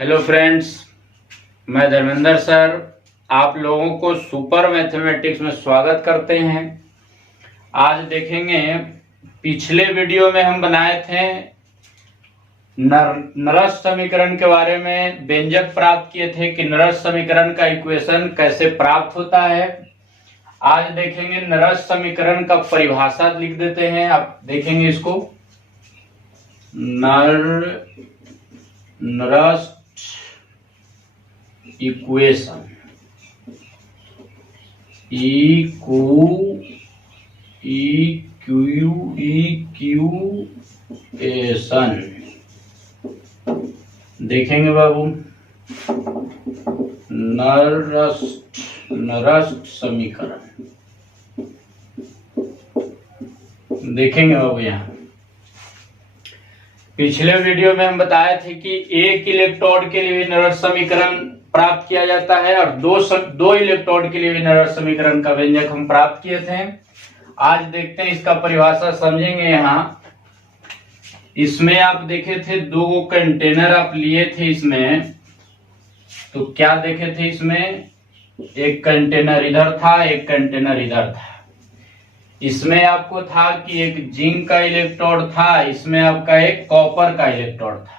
Hello friends, मैं Dharmendra sir आप लोगों को सुपर मैथमेटिक्स में स्वागत करते हैं। आज देखेंगे, पिछले वीडियो में हम बनाए थे नरस समीकरण के बारे में, व्यंजक प्राप्त किए थे कि नरस समीकरण का इक्वेशन कैसे प्राप्त होता है। आज देखेंगे नरस समीकरण का परिभाषा लिख देते हैं। आप देखेंगे इसको, नरस इक्वेशन इक्वेशन देखेंगे बाबू। नरस समीकरण देखेंगे बाबू। यहाँ पिछले वीडियो में हम बताए थे कि एक इलेक्ट्रोड के लिए भी नरस समीकरण प्राप्त किया जाता है और दो इलेक्ट्रोड के लिए भी नरस समीकरण का व्यंजक हम प्राप्त किए थे। आज देखते हैं इसका परिभाषा समझेंगे। यहाँ इसमें आप देखे थे दो कंटेनर आप लिए थे इसमें, तो क्या देखे थे इसमें, एक कंटेनर इधर था, एक कंटेनर इधर था। इसमें आपको था कि एक जिंक का इलेक्ट्रोड था, इसमें आपका एक कॉपर का इलेक्ट्रोड था।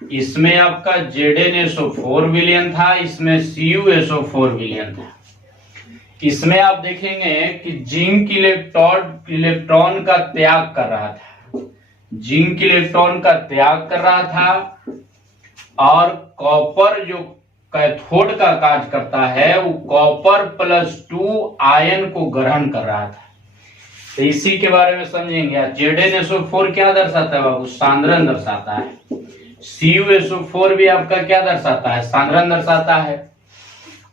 इसमें आपका Znso4 विलयन था, इसमें CuSO4 विलयन था। इसमें आप देखेंगे कि जिंक इलेक्ट्रॉन का त्याग कर रहा था, जिंक इलेक्ट्रॉन का त्याग कर रहा था और कॉपर जो कैथोड का कार्य करता है वो कॉपर +2 आयन को ग्रहण कर रहा था। तो इसी के बारे में समझेंगे। Znso4 क्या दर्शाता है बाबू, सांद्रण दर्शाता है। CuSO4 भी आपका क्या दर्शाता है, सांद्रण दर्शाता है।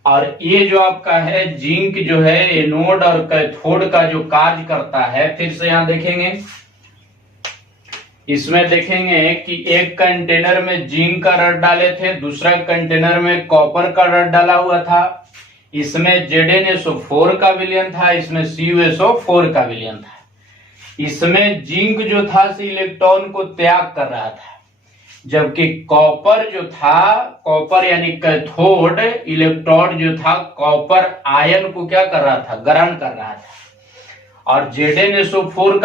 और ये जो आपका है जिंक जो है एनोड और कैथोड का जो कार्य करता है, फिर से यहाँ देखेंगे, इसमें देखेंगे कि एक कंटेनर में जिंक का रड डाले थे, दूसरा कंटेनर में कॉपर का रड डाला हुआ था। इसमें Znso4 का विलयन था, इसमें CuSO4 का विलयन था। इसमें जिंक जो था से इलेक्ट्रॉन को त्याग कर रहा था, जबकि कॉपर जो था, कॉपर यानी कैथोड इलेक्ट्रोड जो था कॉपर आयन को क्या कर रहा था, ग्रहण कर रहा था। और Znso4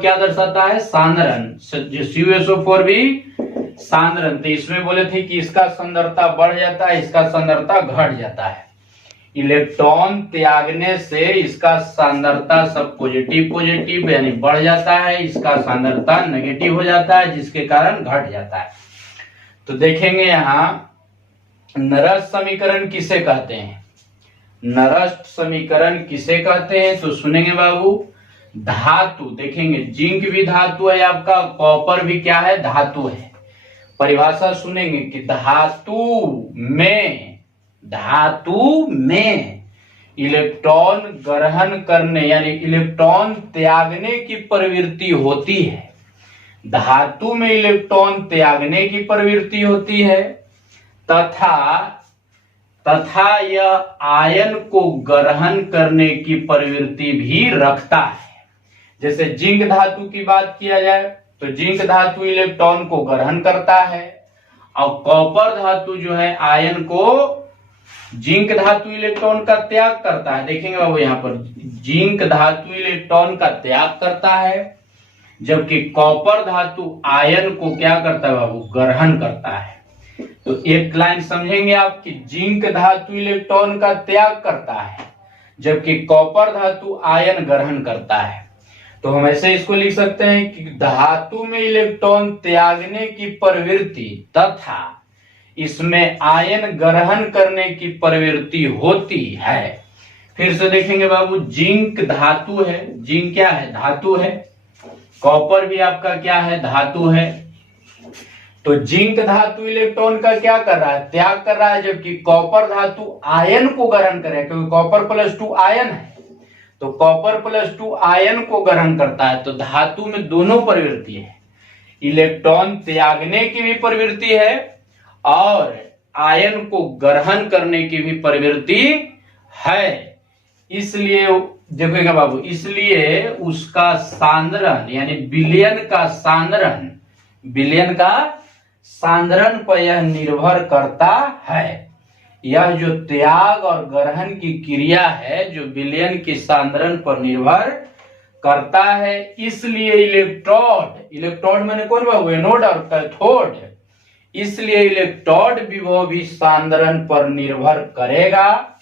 क्या दर्शाता है, सांद्रण। CuSO4 भी सांद्रण। तो इसमें बोले थे कि इसका सांद्रता बढ़ जाता है, इसका सांद्रता घट जाता है। इलेक्ट्रॉन त्यागने से इसका सांद्रता सब पॉजिटिव यानी बढ़ जाता है, इसका सांद्रता नेगेटिव हो जाता है, जिसके कारण घट जाता है। तो देखेंगे यहाँ नरस समीकरण किसे कहते हैं, नरस समीकरण किसे कहते हैं, तो सुनेंगे बाबू। धातु देखेंगे, जिंक भी धातु है आपका, कॉपर भी क्या है, धातु है। परिभाषा सुनेंगे कि धातु में इलेक्ट्रॉन ग्रहण करने यानी इलेक्ट्रॉन त्यागने की प्रवृत्ति होती है। धातु में इलेक्ट्रॉन त्यागने की प्रवृत्ति होती है तथा यह आयन को ग्रहण करने की प्रवृत्ति भी रखता है। जैसे जिंक धातु की बात किया जाए तो जिंक धातु इलेक्ट्रॉन को ग्रहण करता है और कॉपर धातु जो है आयन को, जिंक धातु इलेक्ट्रॉन का त्याग करता है। देखेंगे बाबू यहाँ पर जिंक धातु इलेक्ट्रॉन का त्याग करता है, जबकि कॉपर धातु आयन को क्या करता है बाबू, ग्रहण करता है। तो एक लाइन समझेंगे आप कि जिंक धातु इलेक्ट्रॉन का त्याग करता है, जबकि कॉपर धातु आयन ग्रहण करता है। तो हम ऐसे इसको लिख सकते हैं कि धातु में इलेक्ट्रॉन त्यागने की प्रवृत्ति तथा इसमें आयन ग्रहण करने की प्रवृत्ति होती है। फिर से देखेंगे बाबू, जिंक धातु है, जिंक क्या है, धातु है। कॉपर भी आपका क्या है, धातु है। तो जिंक धातु इलेक्ट्रॉन का क्या कर रहा है, त्याग कर रहा है, जबकि कॉपर धातु आयन को ग्रहण करे, क्योंकि कॉपर +2 आयन है, तो कॉपर +2 आयन को ग्रहण करता है। तो धातु में दोनों प्रवृत्ति है, इलेक्ट्रॉन त्यागने की भी प्रवृत्ति है और आयन को ग्रहण करने की भी प्रवृत्ति है। इसलिए देखिएगा बाबू, इसलिए उसका सांद्रण यानी विलयन का सांद्रण पर यह निर्भर करता है। यह जो त्याग और ग्रहण की क्रिया है जो विलयन की सांद्रण पर निर्भर करता है, इसलिए इलेक्ट्रोड मैंने कौन बाबू, एनोड और कैथोड, इसलिए इलेक्ट्रोड विभव भी सांद्रण पर निर्भर करेगा।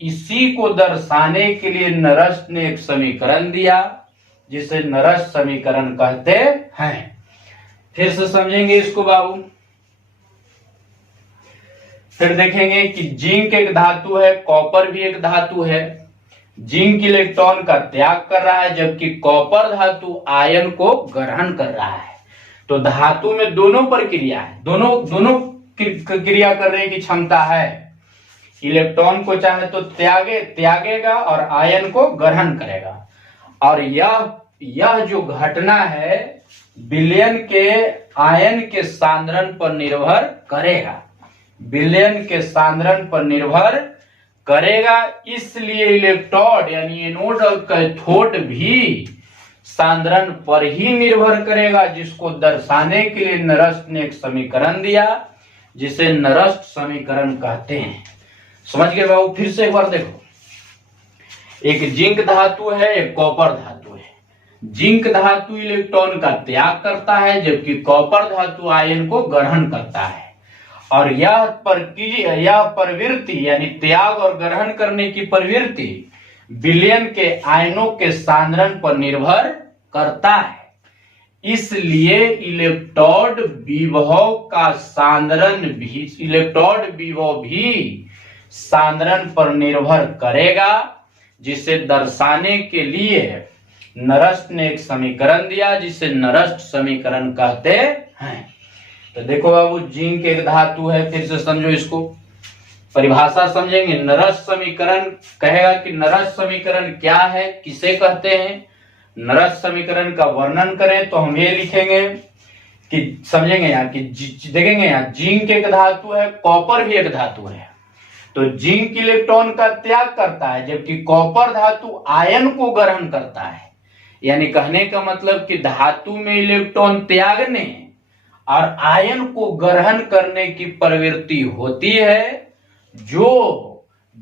इसी को दर्शाने के लिए नरस्त ने एक समीकरण दिया जिसे नरस्त समीकरण कहते हैं। फिर से समझेंगे इसको बाबू। फिर देखेंगे कि जिंक एक धातु है, कॉपर भी एक धातु है। जिंक इलेक्ट्रॉन का त्याग कर रहा है जबकि कॉपर धातु आयन को ग्रहण कर रहा है। तो धातु में दोनों प्रक्रिया है, दोनों क्रिया करने की क्षमता है। इलेक्ट्रॉन को चाहे तो त्यागेगा और आयन को ग्रहण करेगा। और यह जो घटना है विलयन के आयन के सांद्रण पर निर्भर करेगा, विलयन के सांद्रण पर निर्भर करेगा। इसलिए इलेक्ट्रोड यानी एनोड और कैथोड भी सांद्रण पर ही निर्भर करेगा, जिसको दर्शाने के लिए नरस्त ने एक समीकरण दिया जिसे नरस्त समीकरण कहते हैं। समझ गए बाबू? फिर से एक बार देखो, एक जिंक धातु है, एक कॉपर धातु है। जिंक धातु इलेक्ट्रॉन का त्याग करता है जबकि कॉपर धातु आयन को ग्रहण करता है। और यह प्रवृत्ति यानी त्याग और ग्रहण करने की प्रवृत्ति विलयन के आयनों के सांद्रण पर निर्भर करता है। इसलिए इलेक्ट्रोड विभव भी सांद्रण पर निर्भर करेगा, जिसे दर्शाने के लिए नरस्त ने एक समीकरण दिया जिसे नरस्त समीकरण कहते हैं। तो देखो बाबू, जिंक एक धातु है, फिर से समझो इसको, परिभाषा समझेंगे। नरस्त समीकरण कहेगा कि नरस्त समीकरण क्या है, किसे कहते हैं। नरस्त समीकरण का वर्णन करें तो हम ये लिखेंगे कि समझेंगे यहाँ कि देखेंगे यहाँ जिंक एक धातु है, कॉपर भी एक धातु है। तो जिंक इलेक्ट्रॉन का त्याग करता है जबकि कॉपर धातु आयन को ग्रहण करता है। यानी कहने का मतलब कि धातु में इलेक्ट्रॉन त्यागने और आयन को ग्रहण करने की प्रवृत्ति होती है जो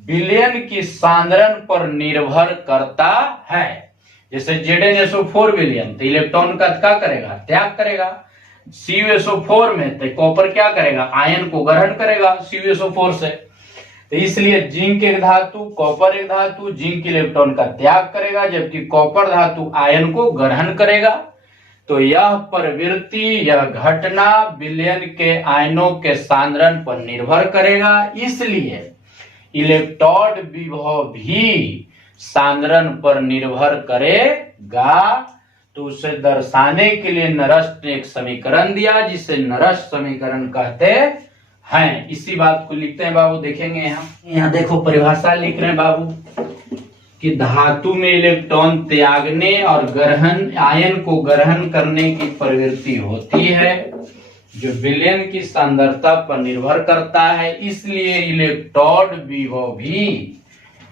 विलयन की सांद्रण पर निर्भर करता है। जैसे ZnSO4 विलयन तो इलेक्ट्रॉन का क्या करेगा, त्याग करेगा। CuSO4 में तो कॉपर क्या करेगा, आयन को ग्रहण करेगा CuSO4 से। तो इसलिए जिंक एक धातु, कॉपर एक धातु, जिंक इलेक्ट्रॉन का त्याग करेगा जबकि कॉपर धातु आयन को ग्रहण करेगा। तो यह प्रवृत्ति, यह घटना विलयन के आयनों के सांद्रण पर निर्भर करेगा। इसलिए इलेक्ट्रोड विभव भी सांद्रण पर निर्भर करेगा। तो उसे दर्शाने के लिए नरस्त ने एक समीकरण दिया जिसे नरस्त समीकरण कहते हैं। इसी बात को लिखते हैं बाबू, देखेंगे यहाँ देखो परिभाषा लिख रहे हैं बाबू कि धातु में इलेक्ट्रॉन त्यागने और आयन को ग्रहण करने की प्रवृत्ति होती है जो विलयन की सांद्रता पर निर्भर करता है। इसलिए इलेक्ट्रोड विभव भी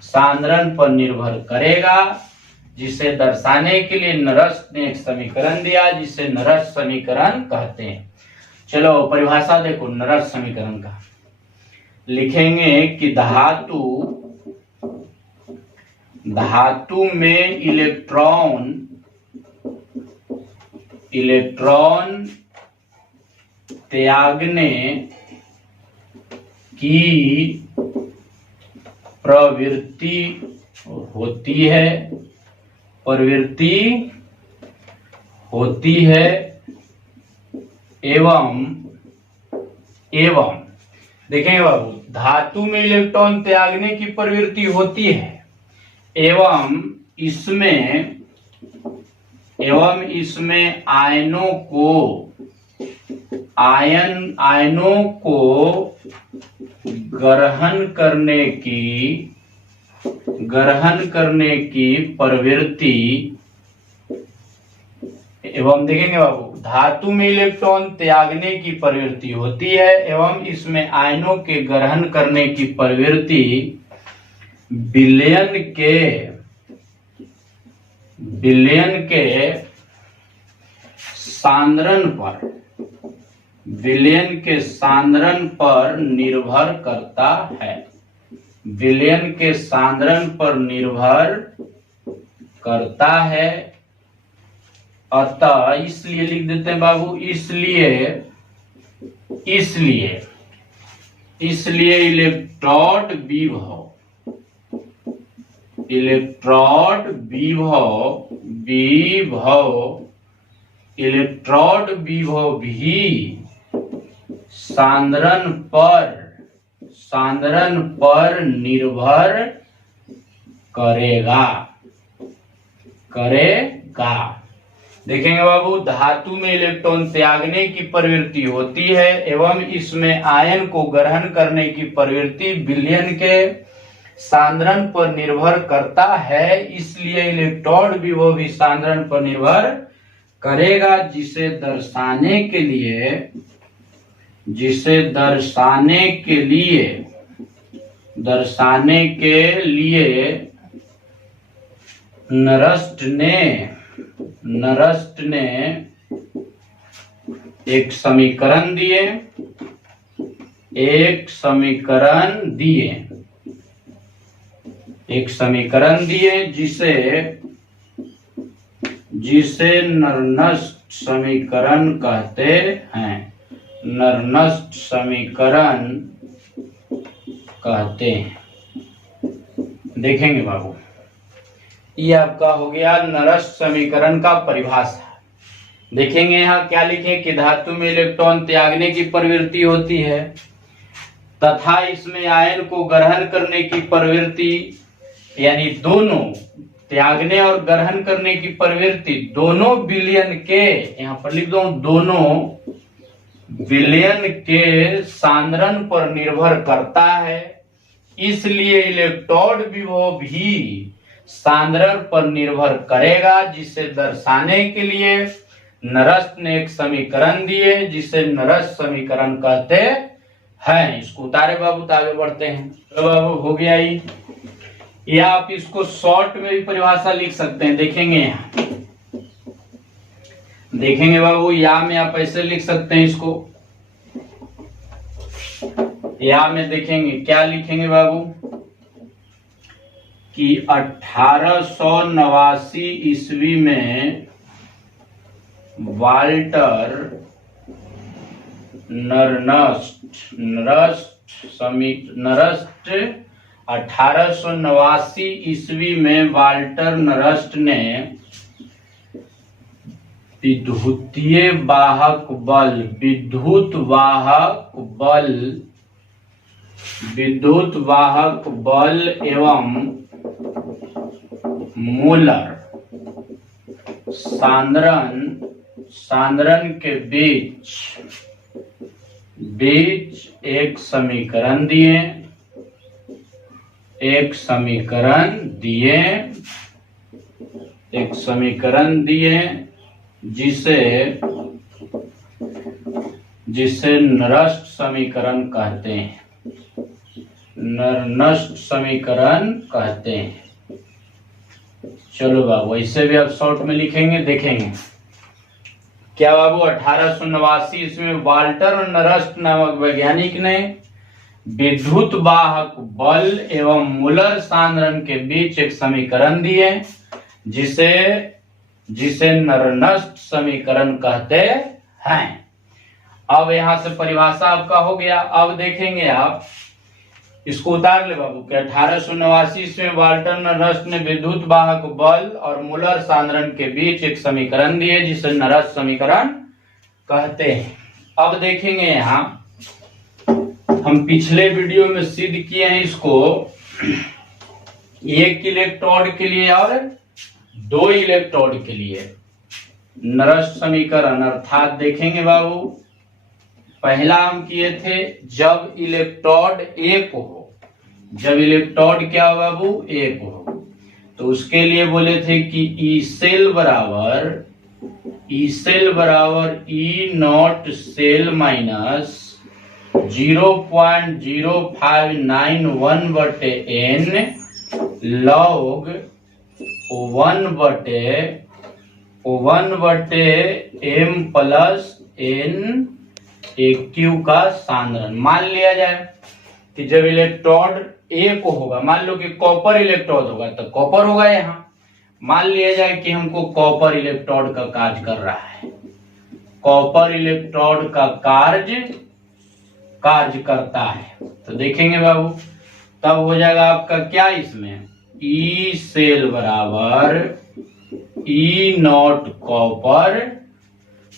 सांद्रण पर निर्भर करेगा, जिसे दर्शाने के लिए नरस्त ने एक समीकरण दिया जिसे नरस्त समीकरण कहते हैं। चलो परिभाषा देखो नरस्त समीकरण का, लिखेंगे कि धातु में इलेक्ट्रॉन त्यागने की प्रवृत्ति होती है एवं देखेंगे बाबू, धातु में इलेक्ट्रॉन त्यागने की प्रवृत्ति होती है एवं इसमें आयनों को ग्रहण करने की प्रवृत्ति एवं देखेंगे बाबू, धातु में इलेक्ट्रॉन त्यागने की प्रवृत्ति होती है एवं इसमें आयनों के ग्रहण करने की प्रवृत्ति विलयन के सांद्रण विलयन के सांद्रण पर निर्भर करता है। विलयन के सांद्रण पर निर्भर करता है। अतः इसलिए लिख देते हैं बाबू, इसलिए इलेक्ट्रोड विभव भी सांद्रण पर निर्भर करेगा। देखेंगे बाबू, धातु में इलेक्ट्रॉन त्यागने की प्रवृत्ति होती है एवं इसमें आयन को ग्रहण करने की प्रवृत्ति विलयन के सांद्रण पर निर्भर करता है। इसलिए इलेक्ट्रोड विभव भी सांद्रण पर निर्भर करेगा, जिसे दर्शाने के लिए नरस्ट ने एक समीकरण दिए जिसे नरनस्ट समीकरण कहते हैं। देखेंगे बाबू, ये आपका हो गया नरस्ट समीकरण का परिभाषा। देखेंगे यहाँ क्या लिखे कि धातु में इलेक्ट्रॉन त्यागने की प्रवृत्ति होती है तथा इसमें आयन को ग्रहण करने की प्रवृत्ति, यानी दोनों त्यागने और ग्रहण करने की प्रवृत्ति दोनों विलयन के, यहाँ पर लिख दो, दोनों विलयन के सांद्रण पर निर्भर करता है। इसलिए इलेक्ट्रोड विभव भी सांद्रण पर निर्भर करेगा, जिसे दर्शाने के लिए नरस्त ने एक समीकरण दिए जिसे नरस्त समीकरण कहते हैं। इसको उतारे बाबू, तो आगे बढ़ते हैं। तो बाबू हो गया ही, या आप इसको शॉर्ट में भी परिभाषा लिख सकते हैं। देखेंगे बाबू, या में आप ऐसे लिख सकते हैं इसको। या में देखेंगे क्या लिखेंगे बाबू कि 1889 ईस्वी में वाल्टर नरस्ट 1889 ईस्वी में वाल्टर नरस्ट ने विद्युत वाहक बल एवं मूलर सांद्रण के बीच एक समीकरण दिए जिसे नरस्ट समीकरण कहते हैं। चलो बाबू, ऐसे भी आप शॉर्ट में लिखेंगे। देखेंगे क्या बाबू, 1889 ईस्वी में वाल्टर नरस्ट नामक वैज्ञानिक ने विद्युत वाहक बल एवं मूलर सांद्रण के बीच एक समीकरण दिए जिसे नरनस्ट समीकरण कहते हैं। अब यहां से परिभाषा आपका हो गया। अब देखेंगे आप, इसको उतार ले बाबू कि 1889 में वाल्टर नरस्ट ने विद्युत वाहक बल और मूलर सांद्रण के बीच एक समीकरण दिए जिसे नरस्ट समीकरण कहते हैं। अब देखेंगे यहाँ, हम पिछले वीडियो में सिद्ध किए हैं इसको एक इलेक्ट्रोड के लिए और 2 इलेक्ट्रोड के लिए नरस्ट समीकरण। अर्थात देखेंगे बाबू, पहला हम किए थे जब इलेक्ट्रोड एक हो, जब इलेक्ट्रोड क्या हो बाबू, एक हो, तो उसके लिए बोले थे कि ई सेल बराबर ई नॉट सेल माइनस 0.0591 बटे n लॉग 1 बटे m प्लस n एक क्यू का सांद्रण। मान लिया जाए कि जब इलेक्ट्रोड ए को होगा, मान लो कि कॉपर इलेक्ट्रोड होगा तो कॉपर होगा यहाँ। मान लिया जाए कि हमको कॉपर इलेक्ट्रोड का कार्य कर रहा है, कॉपर इलेक्ट्रोड का कार्य करता है, तो देखेंगे बाबू तब हो जाएगा आपका क्या, इसमें ई सेल बराबर ई नॉट कॉपर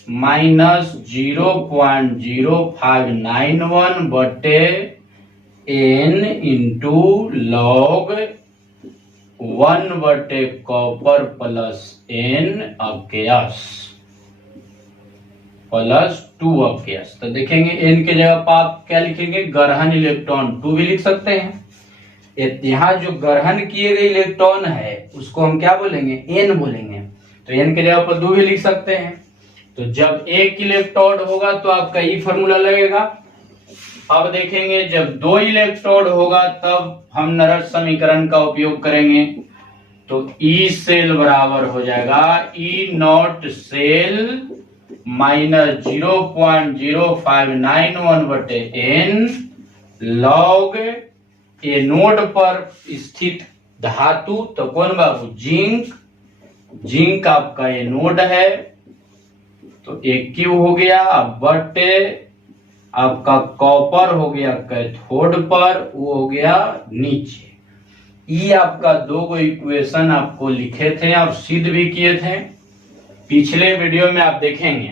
माइनस 0.0591 बटे एन इंटू लॉग 1 बटे कॉपर प्लस एन अकेयस प्लस 2 अकेयस। तो देखेंगे एन के जगह पर आप क्या लिखेंगे, ग्रहण इलेक्ट्रॉन 2 भी लिख सकते हैं। यहाँ जो ग्रहण किए गए इलेक्ट्रॉन है उसको हम क्या बोलेंगे, एन बोलेंगे, तो एन के जगह पर 2 भी लिख सकते हैं। तो जब एक इलेक्ट्रोड होगा तो आपका ई फॉर्मूला लगेगा। अब देखेंगे जब 2 इलेक्ट्रोड होगा तब हम नरस समीकरण का उपयोग करेंगे। तो ई सेल बराबर हो जाएगा ई नॉट सेल माइनस 0.0591 बटे एन लॉग ए नोड पर स्थित धातु, तो कौन बाबू, जिंक आपका ये नोड है, तो एक क्यू हो गया। अब बटे आपका कॉपर हो गया कैथोड पर, वो हो गया नीचे। ई आपका 2 इक्वेशन आपको लिखे थे और सिद्ध भी किए थे, पिछले वीडियो में आप देखेंगे।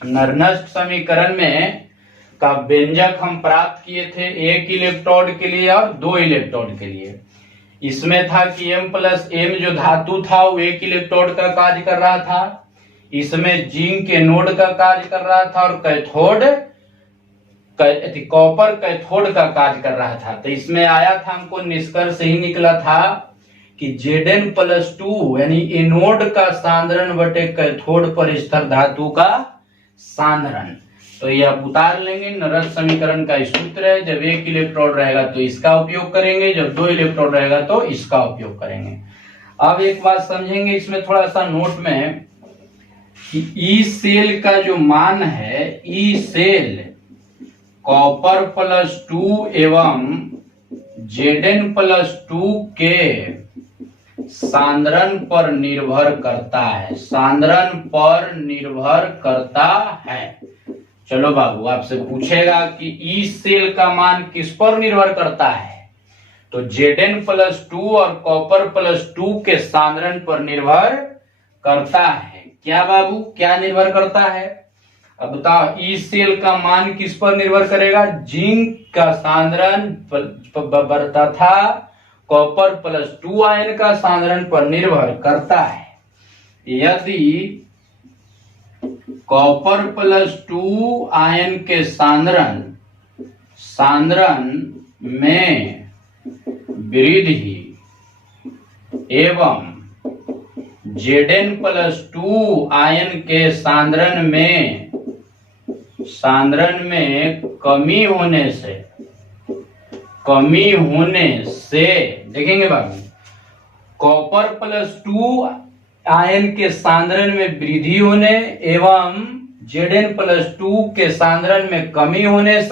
नरनस्ट समीकरण में का व्यंजक हम प्राप्त किए थे एक इलेक्ट्रोड के लिए और 2 इलेक्ट्रोड के लिए। इसमें था कि M प्लस एम जो धातु था वो एक इलेक्ट्रोड का कार्य कर रहा था, इसमें जिंक के नोड का कार्य कर रहा था और कैथोड कॉपर कैथोड का कार्य कर रहा था। तो इसमें आया था हमको निष्कर्ष ही निकला था कि Zn प्लस 2 यानी एनोड का सांद्रण बटे कैथोड पर स्थिर धातु का सांद्रण। तो ये आप उतार लेंगे, नरस समीकरण का सूत्र है, जब एक इलेक्ट्रोड रहेगा तो इसका उपयोग करेंगे, जब 2 इलेक्ट्रोड रहेगा तो इसका उपयोग करेंगे। अब एक बात समझेंगे इसमें थोड़ा सा नोट में कि ई सेल का जो मान है, ई सेल कॉपर प्लस 2 एवं Zn प्लस 2 के सांद्रण पर निर्भर करता है, सांद्रण पर निर्भर करता है। चलो बाबू आपसे पूछेगा कि ई सेल का मान किस पर निर्भर करता है, तो Zn प्लस 2 और कॉपर प्लस 2 के सांद्रण पर निर्भर करता है। क्या बाबू, क्या निर्भर करता है, अब बताओ। ई सेल का मान किस पर निर्भर करेगा, जिंक का सांद्रण तथा कॉपर प्लस 2 आयन का सांद्रण पर निर्भर करता है। यदि कॉपर प्लस 2 आयन के सांद्रण में वृद्धि एवं Zn प्लस 2 आयन के सांद्रण में कमी होने से देखेंगे बाबू, कॉपर प्लस 2 आयन के सांद्रण में वृद्धि होने एवं Zn प्लस 2 के सांद्रण में कमी होने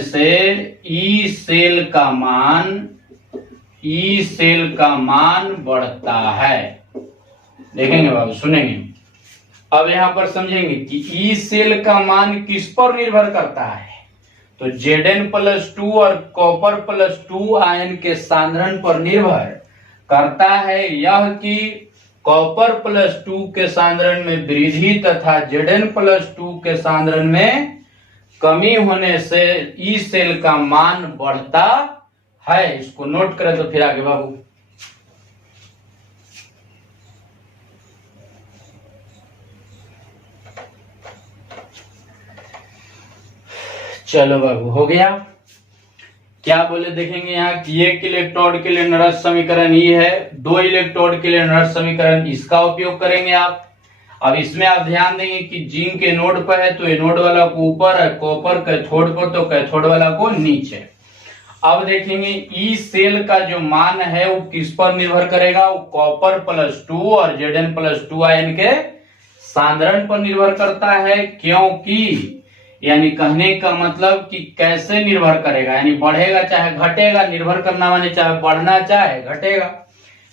से ई सेल का मान बढ़ता है। देखेंगे बाबू, सुनेंगे। अब यहां पर समझेंगे कि ई सेल का मान किस पर निर्भर करता है, तो Zn प्लस 2 और कॉपर प्लस 2 आयन के सांद्रण पर निर्भर करता है। यह कि कॉपर प्लस 2 के सांद्रण में वृद्धि तथा Zn प्लस 2 के सांद्रण में कमी होने से ई सेल का मान बढ़ता है। इसको नोट करें तो फिर आगे बाबू। चलो बाबू, हो गया। क्या बोले देखेंगे यहाँ कि एक इलेक्ट्रोड के लिए नरस समीकरण ये है, 2 इलेक्ट्रोड के लिए नरस समीकरण इसका उपयोग करेंगे आप। अब इसमें आप ध्यान देंगे कि जिंक के नोड पर है तो एनोड वाला को ऊपर है, कॉपर कैथोड पर तो कैथोड वाला को नीचे। अब देखेंगे ई सेल का जो मान है वो किस पर निर्भर करेगा, वो कॉपर प्लस 2 और Zn प्लस 2 आयन के सांद्रण पर निर्भर करता है, क्योंकि यानी कहने का मतलब कि कैसे निर्भर करेगा, यानी बढ़ेगा चाहे घटेगा, निर्भर करना माने चाहे बढ़ना चाहे घटेगा।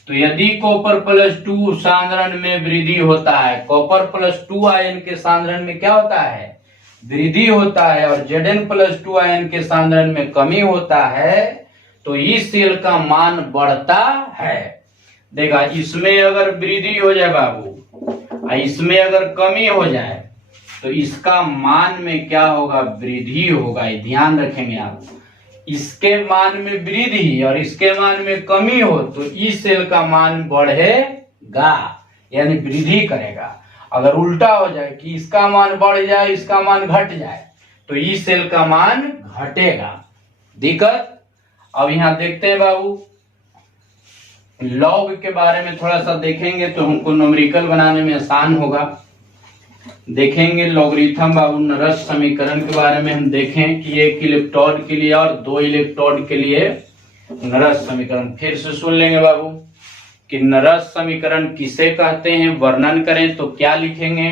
तो यदि कॉपर +2 सांद्रण में वृद्धि होता है, कॉपर +2 आयन के सांद्रण में क्या होता है, वृद्धि होता है, और Zn+2 आयन के सांद्रण में कमी होता है, तो इस सेल का मान बढ़ता है। देखा, इसमें अगर वृद्धि हो जाए बाबू, इसमें अगर कमी हो जाए, तो इसका मान में क्या होगा, वृद्धि होगा। ध्यान रखेंगे आप, इसके मान में वृद्धि और इसके मान में कमी हो तो इस सेल का मान बढ़ेगा, यानी वृद्धि करेगा। अगर उल्टा हो जाए कि इसका मान बढ़ जाए इसका मान घट जाए, तो इस सेल का मान घटेगा। दिक्कत। अब यहां देखते हैं बाबू, लॉग के बारे में थोड़ा सा देखेंगे तो हमको न्यूमेरिकल बनाने में आसान होगा। देखेंगे लॉगरिथम बाबू नरस समीकरण के बारे में हम देखें कि 1 इलेक्ट्रोड के लिए और 2 इलेक्ट्रोड के लिए नरस समीकरण फिर से सुन लेंगे बाबू कि नरस समीकरण किसे कहते हैं, वर्णन करें तो क्या लिखेंगे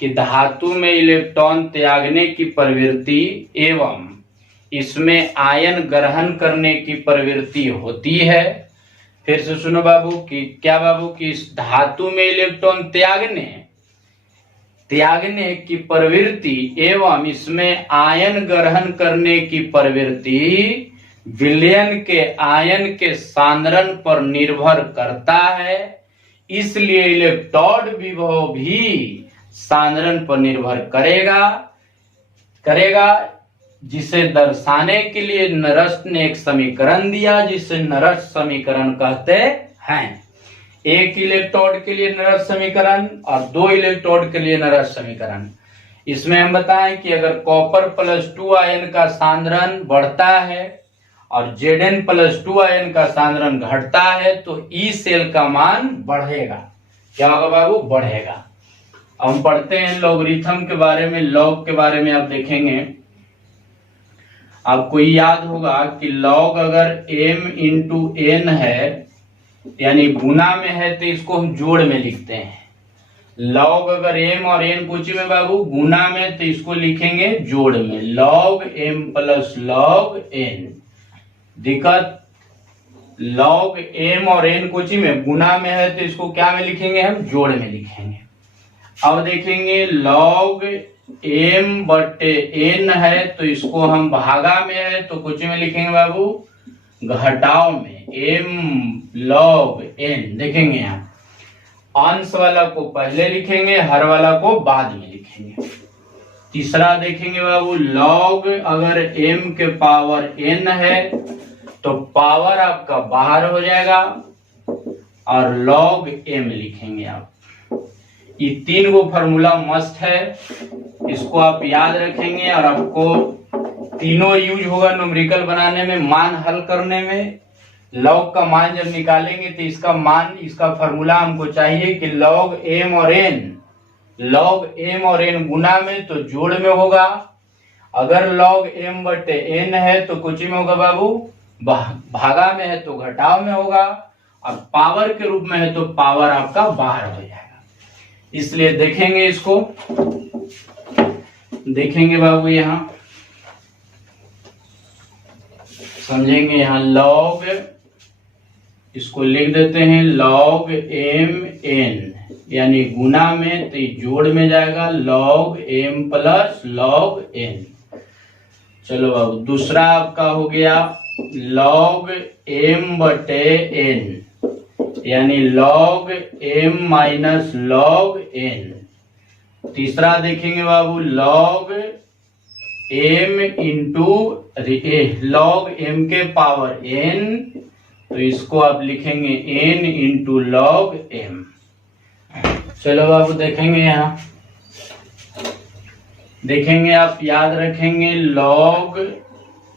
कि धातु में इलेक्ट्रॉन त्यागने की प्रवृत्ति एवं इसमें आयन ग्रहण करने की प्रवृत्ति होती है। फिर से सुनो बाबू कि क्या बाबू कि इस धातु में इलेक्ट्रॉन त्यागने की प्रवृत्ति एवं इसमें आयन ग्रहण करने की प्रवृत्ति विलयन के आयन के सांद्रण पर निर्भर करता है। इसलिए इलेक्ट्रोड विभव भी सांद्रण पर निर्भर करेगा, जिसे दर्शाने के लिए नरस ने एक समीकरण दिया जिसे नरस समीकरण कहते हैं। 1 इलेक्ट्रोड के लिए नरस समीकरण और 2 इलेक्ट्रोड के लिए नरस समीकरण। इसमें हम बताएं कि अगर कॉपर +2 आयन का सांद्रण बढ़ता है और Zn+2 आयन का सांद्रण घटता है तो ई सेल का मान बढ़ेगा। क्या होगा बाबू, बढ़ेगा। अब हम पढ़ते हैं लॉगरिथम के बारे में। लॉग के बारे में आप देखेंगे, आपको याद होगा कि लॉग अगर m × n है यानी गुना में है तो इसको हम जोड़ में लिखते हैं। लॉग अगर m और n कुछ में बाबू गुना में तो इसको लिखेंगे जोड़ में, log m + log n। दिक्कत, log m और n कुछ में गुना में है तो इसको क्या में लिखेंगे, हम जोड़ में लिखेंगे। अब देखेंगे log m/n है तो इसको हम भागा में है तो कुछ में लिखेंगे बाबू घटाव में, m log n। देखेंगे यहाँ अंश वाला को पहले लिखेंगे, हर वाला को बाद में लिखेंगे। तीसरा देखेंगे बाबू log अगर m के पावर n है तो पावर आपका बाहर हो जाएगा और log m लिखेंगे आप। ये 3 गो फॉर्मूला मस्त है, इसको आप याद रखेंगे और आपको तीनों यूज होगा न्यूमेरिकल बनाने में, मान हल करने में। लॉग का मान जब निकालेंगे तो इसका मान, इसका फॉर्मूला हमको चाहिए कि log m और n गुना में तो जोड़ में होगा। अगर log m/n है तो कुछ में होगा बाबू, भागा में है तो घटाव में होगा, और पावर के रूप में है तो पावर आपका बाहर हो जाएगा। इसलिए देखेंगे, इसको देखेंगे बाबू, यहां समझेंगे। यहां log, इसको लिख देते हैं log mn यानी गुना में तो जोड़ में जाएगा log m + log n। चलो बाबू, दूसरा आपका हो गया log m/n यानी log m - log n। तीसरा देखेंगे बाबू log m log m के पावर n, तो इसको आप लिखेंगे n × log m। चलो बाबू देखेंगे, यहाँ देखेंगे आप याद रखेंगे log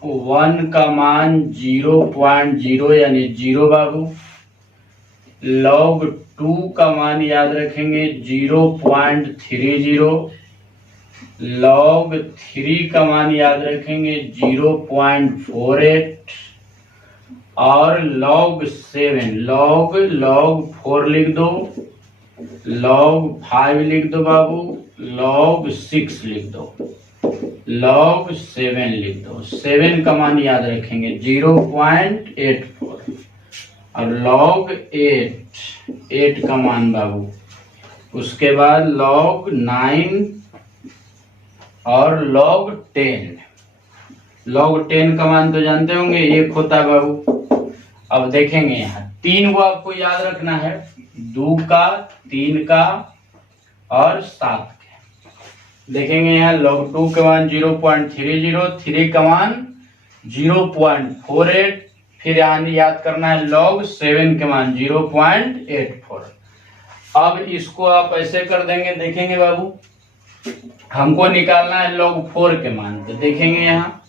1 का मान 0.0 यानी 0 बाबू। log 2 का मान याद रखेंगे 0.30। log 3 का मान याद रखेंगे 0.48 और log 4 लिख दो log 5 लिख दो बाबू, log 6 लिख दो, log 7 लिख दो। 7 का मान याद रखेंगे 0.84 और log 8 का मान बाबू, उसके बाद log 9 और log 10। log 10 का मान तो जानते होंगे 1 होता है बाबू। अब देखेंगे यहाँ 3 को आपको याद रखना है, 2 का, 3 का और 7 का। देखेंगे यहाँ log 2 का मान 0.30, 3 का मान 0.48, फिर यहाँ याद करना है log 7 के मान 0.84। अब इसको आप ऐसे कर देंगे, देखेंगे बाबू हमको निकालना है log 4 के मान। तो देखेंगे यहाँ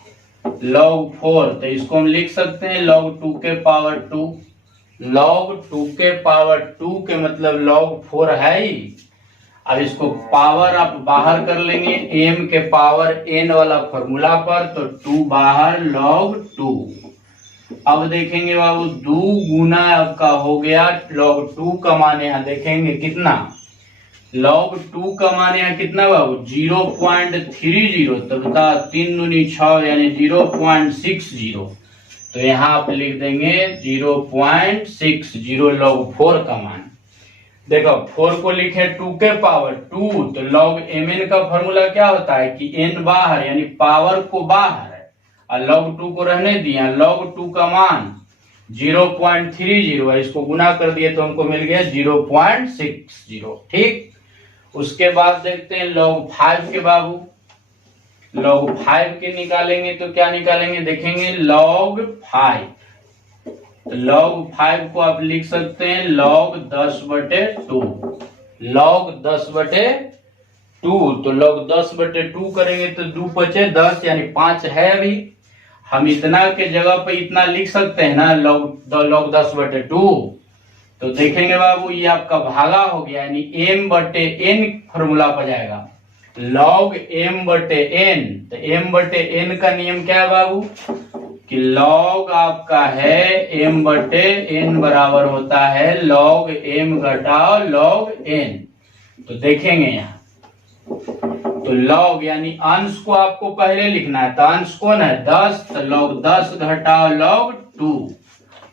log 4, तो इसको हम लिख सकते हैं log 2 के पावर 2। log 2 के पावर 2 के मतलब log 4 है ही। अब इसको पावर आप बाहर कर लेंगे m के पावर n वाला फॉर्मूला पर, तो 2 बाहर log 2। अब देखेंगे बाबू 2 गुना आपका हो गया log 2 का मान यहाँ देखेंगे कितना, log 2 का मान यहाँ कितना बाबू 0.30, तो बता 3 दूनी 6 यानी 0.60। तो यहाँ आप लिख देंगे 0.60 log 4 का मान। देखो 4 को लिखे 2 के पावर 2, तो log mn का फॉर्मूला क्या होता है कि n बाहर यानी पावर को बाहर है और log 2 को रहने दिया। log 2 का मान 0.30 है, इसको गुना कर दिए तो हमको मिल गया 0.60। ठीक, उसके बाद देखते हैं log 5 के बाबू। log 5 के निकालेंगे तो क्या निकालेंगे, देखेंगे log 5। तो log 5 को आप लिख सकते हैं log 10/2, log 10/2। तो log 10/2 करेंगे तो 2 बचे 10 यानी 5 है। अभी हम इतना के जगह पे इतना लिख सकते हैं ना log 10/2। तो देखेंगे बाबू ये आपका भागा हो गया यानी m/n फॉर्मूला पर जाएगा, log m/n। तो m/n का नियम क्या है बाबू कि log आपका है m/n बराबर होता है log m घटाओ log n। तो देखेंगे यहाँ तो log यानी अंश को आपको पहले लिखना है, तो अंश कौन है 10, तो log 10 घटाओ log 2,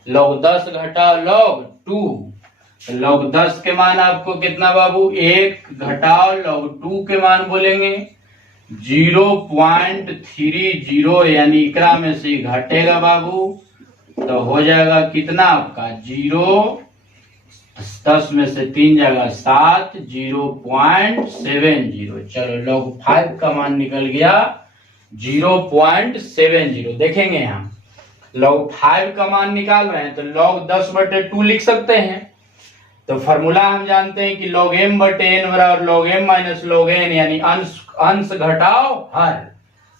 log 10 घटाओ log 2। log 10 के मान आपको कितना बाबू 1 घटाओ log 2 के मान बोलेंगे 0.30 यानी इकरा में से घटेगा बाबू, तो हो जाएगा कितना आपका 0, 10 में से 3 जाएगा 7, 0.70। चलो log 5 का मान निकल गया 0.70। देखेंगे यहाँ log 5 का मान निकाल रहे हैं तो log 10/2 लिख सकते हैं। तो फॉर्मूला हम जानते हैं कि log m/n बराबर log m minus log n यानी अंश घटाओ हर।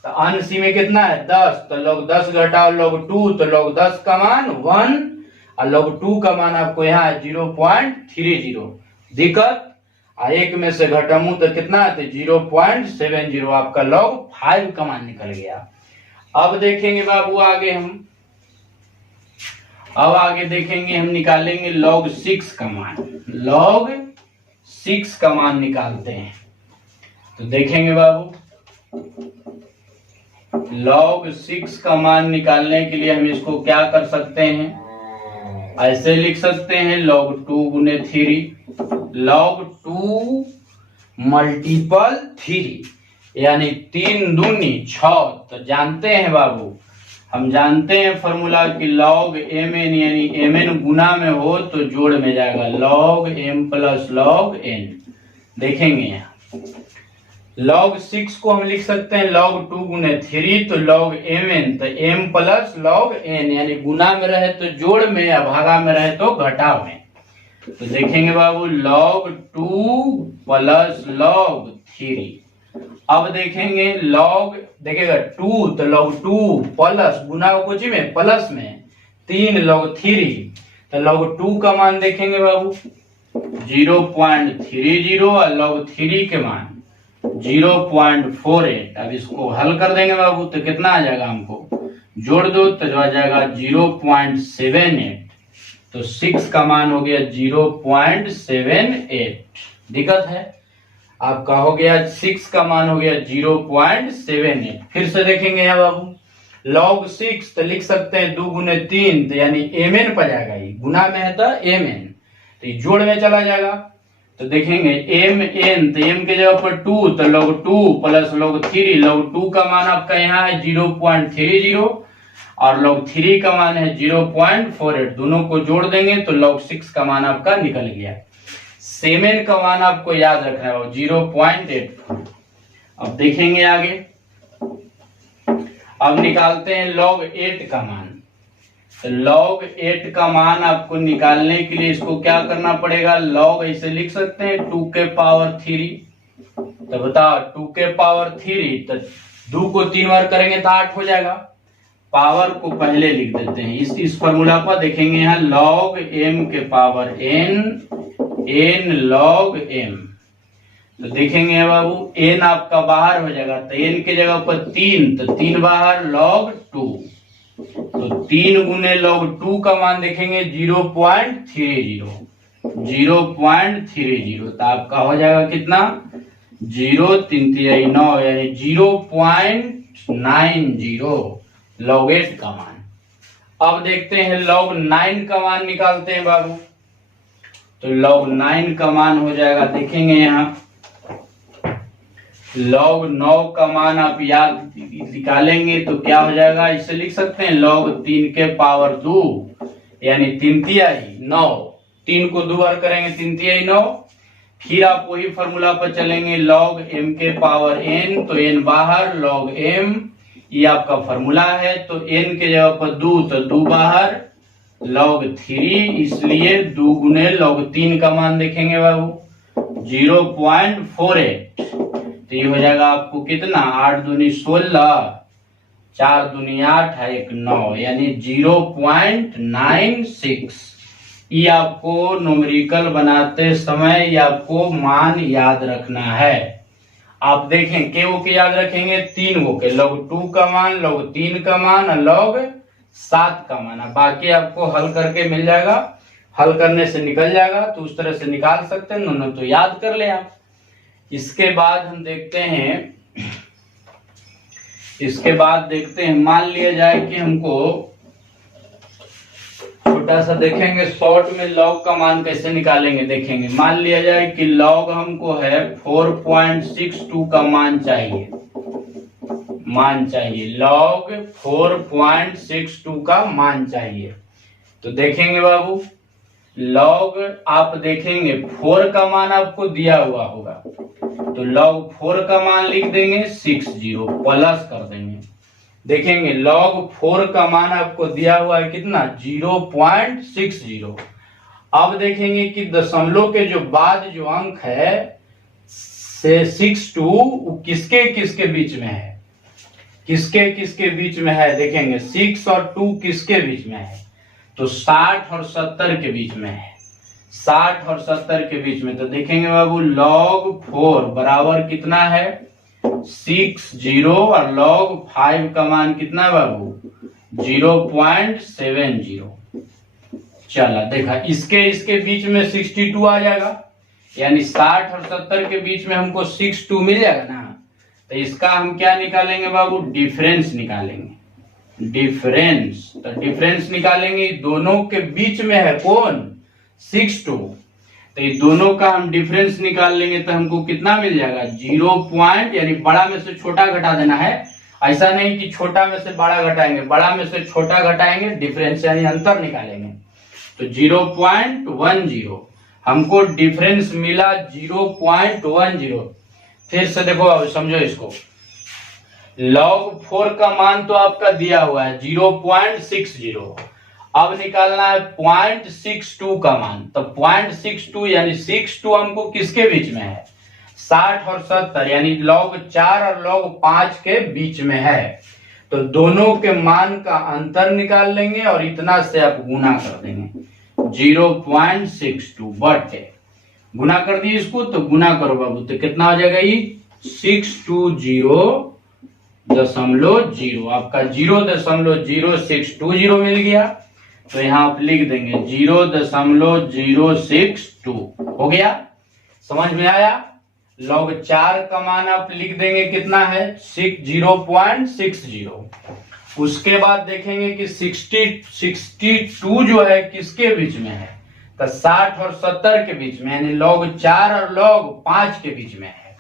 तो अंश में कितना है 10, तो log 10 घटाओ log 2, तो log 10 का मान 1 और log 2 का मान आपको यहाँ है 0.30। दिक्कत एक में से घटाऊं तो कितना है 0.70, आपका log 5 का मान निकल गया। अब देखेंगे बाबू आगे देखेंगे हम निकालेंगे log 6 का मान। log 6 का मान निकालते हैं तो देखेंगे बाबू log 6 का मान निकालने के लिए हम इसको क्या कर सकते हैं, ऐसे लिख सकते हैं log 2 गुने 3, log 2 मल्टीपल 3 यानी 3 दूनी 6। तो जानते हैं बाबू हम जानते हैं फॉर्मूला कि log mn यानी mn गुना में हो तो जोड़ में जाएगा log m plus log n। देखेंगे यहाँ log 6 को हम लिख सकते हैं log 2 गुने 3, तो log mn तो m प्लस log n यानी गुना में रहे तो जोड़ में या भागा में रहे तो घटाव में। तो देखेंगे बाबू log 2 प्लस log 3। अब देखेंगे देखिएगा 2, तो log 2 प्लस गुना कुछ में प्लस में 3 log 3, तो log 2 का मान देखेंगे बाबू 0.30 और log 3 के मान 0.48। अब इसको हल कर देंगे बाबू तो कितना आ जाएगा, हमको जोड़ दो तो आ जाएगा 0.78। तो 6 का मान हो गया 0.78। दिक्कत है, आपका हो गया 6 का मान हो गया 0.78। फिर से देखेंगे यहाँ बाबू, log 6 तो लिख सकते हैं 2 गुने 3 तो यानी mn पर जाएगा, ये गुना में है तो mn, तो ये जोड़ में चला जाएगा। तो देखेंगे mn तो m के जगह पर 2 तो log 2 प्लस log 3, log 2 का मान आपका यहाँ है 0.30 और log 3 का मान है 0.48, दोनों को जोड़ देंगे तो log 6 का मान आपका निकल गया। सेमेन का मान आपको याद रखना है 0.84। अब देखेंगे आगे, अब निकालते हैं log 8 का मान। तो log 8 का मान आपको निकालने के लिए इसको क्या करना पड़ेगा, log ऐसे लिख सकते हैं 2 के पावर 3। तो बताओ 2 के पावर 3 तो 2 को 3 बार करेंगे तो 8 हो जाएगा। पावर को पहले लिख देते हैं, इस फॉर्मूला पर देखेंगे यहाँ log m के पावर n log m। तो देखेंगे बाबू n आपका बाहर हो जाएगा तो n के जगह पर 3 तो 3 बाहर log 2, तो 3 गुने log 2 का मान देखेंगे 0.30 तो आपका हो जाएगा कितना 0.339 यानी 0.90 log 8 का मान। अब देखते हैं log 9 का मान निकालते हैं बाबू। तो log 9 का मान हो जाएगा, देखेंगे यहाँ log 9 का मान आप याद निकालेंगे तो क्या हो जाएगा, इसे लिख सकते हैं log 3 के पावर 2 यानी 3 तिहाई 9, 3 को 2 बार करेंगे 3 तिहाई 9। फिर आप वही फॉर्मूला पर चलेंगे log m के पावर n, तो n बाहर log m, ये आपका फॉर्मूला है। तो n के जगह पर 2 तो 2 बाहर log 3, इसलिए 2 गुने log 3 का मान देखेंगे बाबू 0.48। तो ये हो जाएगा आपको कितना 8 दूनी 16, 4 दूनी 8 है 1 9 यानी 0.96। ये आपको न्यूमेरिकल बनाते समय ये आपको मान याद रखना है। आप देखें के वो के याद रखेंगे 3 वो के, log 2 का मान, log 3 का मान और log 7 का मान। बाकी आपको हल करके मिल जाएगा, हल करने से निकल जाएगा, तो उस तरह से निकाल सकते हैं, दोनों तो याद कर ले आप। इसके बाद हम देखते हैं, मान लिया जाए कि हमको छोटा सा देखेंगे शॉर्ट में log का मान कैसे निकालेंगे देखेंगे। मान लिया जाए कि log हमको है 4.62 का मान चाहिए, log 4.62 का मान चाहिए। तो देखेंगे बाबू log आप देखेंगे 4 का मान आपको दिया हुआ होगा, तो log 4 का मान लिख देंगे 60 प्लस कर देंगे। देखेंगे log 4 का मान आपको दिया हुआ है कितना 0.60। अब देखेंगे कि दशमलव के जो बाद जो अंक है से 62 किसके किसके बीच में है, किसके बीच में है, देखेंगे 6 और 2 किसके बीच में है, तो 60 और 70 के बीच में है, 60 और 70 के बीच में। तो देखेंगे बाबू log 4 बराबर कितना है 60 और log 5 का मान कितना बाबू 0.70। चला देखा इसके बीच में 62 आ जाएगा, यानी 60 और 70 के बीच में हमको 62 मिल जाएगा ना। तो इसका हम क्या निकालेंगे बाबू, डिफरेंस निकालेंगे। डिफरेंस निकालेंगे, दोनों के बीच में है कौन 62, तो ये दोनों का हम डिफरेंस निकाल लेंगे तो हमको कितना मिल जाएगा 0 यानी बड़ा में से छोटा घटा देना है, ऐसा नहीं कि छोटा में से बड़ा घटाएंगे, बड़ा में से छोटा घटाएंगे, डिफरेंस यानी अंतर निकालेंगे। तो 0.10 हमको डिफरेंस मिला 0.10। फिर से देखो अब समझो इसको, log 4 का मान तो आपका दिया हुआ है 0.60, अब निकालना है 0.62 का मान। तो 0.62 यानी 62 हमको किसके बीच में है 60 और 70 यानी log 4 और log 5 के बीच में है। तो दोनों के मान का अंतर निकाल लेंगे और इतना से आप गुना कर देंगे 0.62 बटे गुना कर दिए इसको, तो गुना करो बाबू तो कितना हो जाएगा ये 620.0 आपका 0.0620 मिल गया। तो यहाँ आप लिख देंगे 0.062 हो गया। समझ में आया? log 4 का मान आप लिख देंगे कितना है 0.60। उसके बाद देखेंगे कि 62 जो है किसके बीच में है, तो 60 और 70 के बीच में, यानी log 4 और log 5 के बीच में है।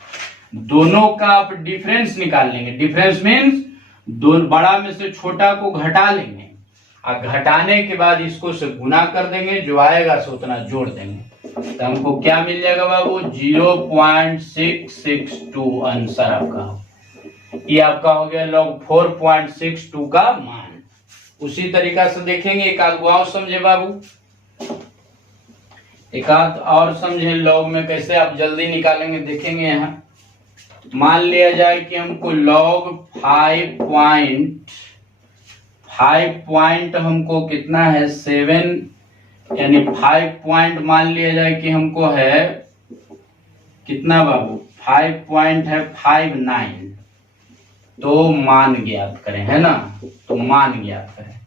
दोनों का आप डिफरेंस निकाल लेंगे। डिफरेंस मीन्स दोनों बड़ा में से छोटा को घटा लेंगे और घटाने के बाद इसको से गुना कर देंगे, जो आएगा सो उतना जोड़ देंगे। तो हमको क्या मिल जाएगा बाबू 0.662 आंसर आपका। ये आपका हो गया log 4.62 का मान। उसी तरीका से देखेंगे एक आध और समझे बाबू, एक आध और समझे लॉग में कैसे आप जल्दी निकालेंगे देखेंगे। यहाँ मान लिया जाए कि हमको log 5 हमको कितना है 7, यानी 5 पॉइंट मान लिया जाए कि हमको है कितना बाबू 5 पॉइंट है 59। तो मान ज्ञात करें, है ना, तो मान ज्ञात करें।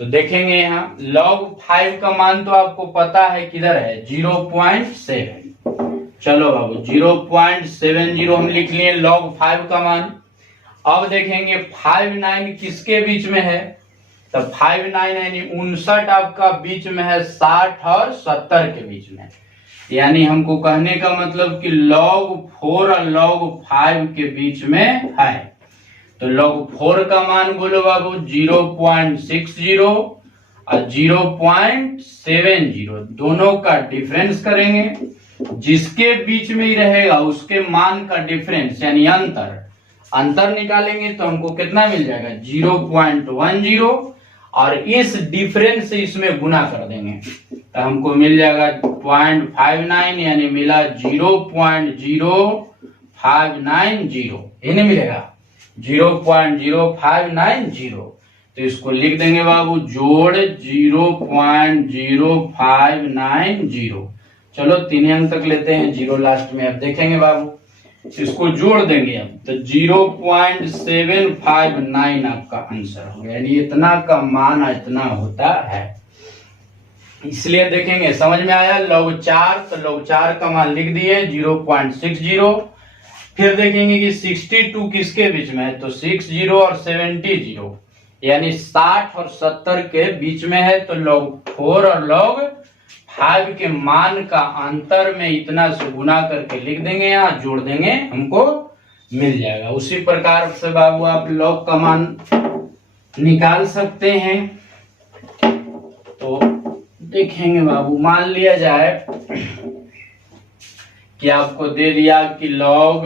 तो देखेंगे यहाँ log 5 का मान तो आपको पता है किधर है 0.7। चलो बाबू 0.70 हम लिख लिए log 5 का मान। अब देखेंगे 59 किसके बीच में है, तो 59 यानी 59 आपका बीच में है 60 और 70 के बीच में। यानी हमको कहने का मतलब कि log 4 और log 5 के बीच में है। तो log 4 का मान बोलो बाबू 0.60 और 0.70, दोनों का डिफरेंस करेंगे। जिसके बीच में ही रहेगा उसके मान का डिफरेंस यानी अंतर निकालेंगे तो हमको कितना मिल जाएगा 0.10, और इस डिफरेंस से इसमें गुना कर देंगे तो हमको मिल जाएगा 0.59, यानी मिला 0.0590, ये नहीं मिलेगा 0.0590। तो इसको लिख देंगे बाबू जोड़ 0.0590। चलो 3 अंक तक लेते हैं, 0 लास्ट में अब देखेंगे बाबू। इसको जोड़ देंगे अब तो 0.759 आपका आंसर हो गया, यानी इतना का मान इतना होता है। इसलिए देखेंगे समझ में आया log 4, तो log 4 का मान लिख दिए 0.60। फिर देखेंगे कि 62 किसके बीच में है, तो 60 और 70, यानी 60 और 70 के बीच में है। तो log 4 और log 5 के मान का अंतर में इतना से गुना करके लिख देंगे, यहाँ जोड़ देंगे, हमको मिल जाएगा। उसी प्रकार से बाबू आप log का मान निकाल सकते हैं। तो देखेंगे बाबू, मान लिया जाए कि आपको दे दिया कि log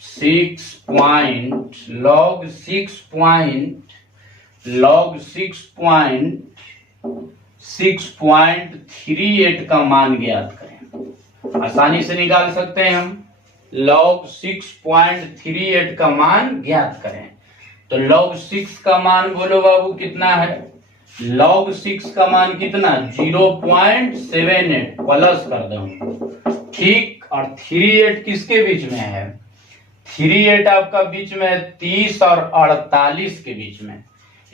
6.38 का मान ज्ञात करें। आसानी से निकाल सकते हैं हम। log 6.38 का मान ज्ञात करें तो log 6 का मान बोलो बाबू कितना है, log 6 का मान कितना 0.78 प्लस कर दो, ठीक। और 38 किसके बीच में है, 38 आपका बीच में है 30 और 48 के बीच में,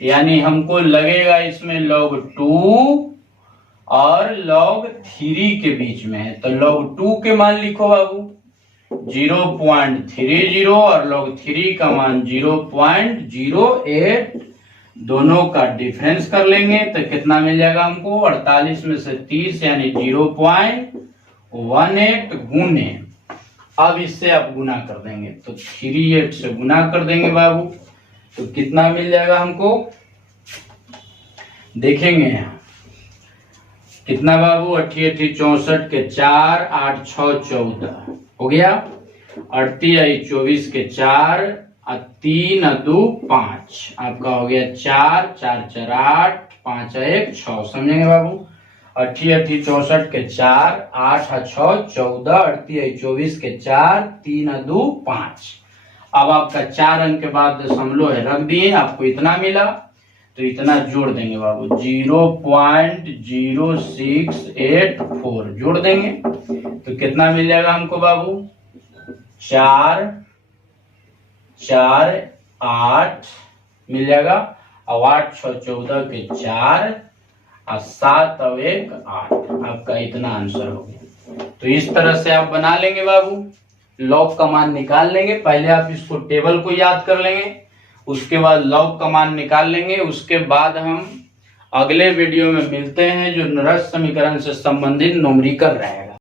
यानी हमको लगेगा इसमें log 2 और log 3 के बीच में है। तो log 2 के मान लिखो बाबू 0.30 और log 3 का मान 0.08, दोनों का डिफरेंस कर लेंगे तो कितना मिल जाएगा हमको 48 में से 30 यानी 0.18 गुने। अब इससे आप गुना कर देंगे तो 38 से गुना कर देंगे बाबू, तो कितना मिल जाएगा हमको देखेंगे यहाँ कितना बाबू 88 64 के 4 8 6 14 हो गया, 38 24 के 4 3 2 5 आपका हो गया 4 4 4 8 5 1 6। समझेंगे बाबू 88 64 के 4 8 6 14 38 24 के 4 3 2 5। अब आपका 4 अंक के बाद दशमलव है रख दिए, आपको इतना मिला तो इतना जोड़ देंगे बाबू 0.0684 जोड़ देंगे तो कितना मिल जाएगा हमको बाबू 4 4 8 मिल जाएगा, और 8 6 14 के 4 और 7 और 1 8, आपका इतना आंसर हो गया। तो इस तरह से आप बना लेंगे बाबू, लॉग का मान निकाल लेंगे। पहले आप इसको टेबल को याद कर लेंगे, उसके बाद लॉग का मान निकाल लेंगे। उसके बाद हम अगले वीडियो में मिलते हैं जो निरस्त समीकरण से संबंधित न्यूमेरिकल रहेगा।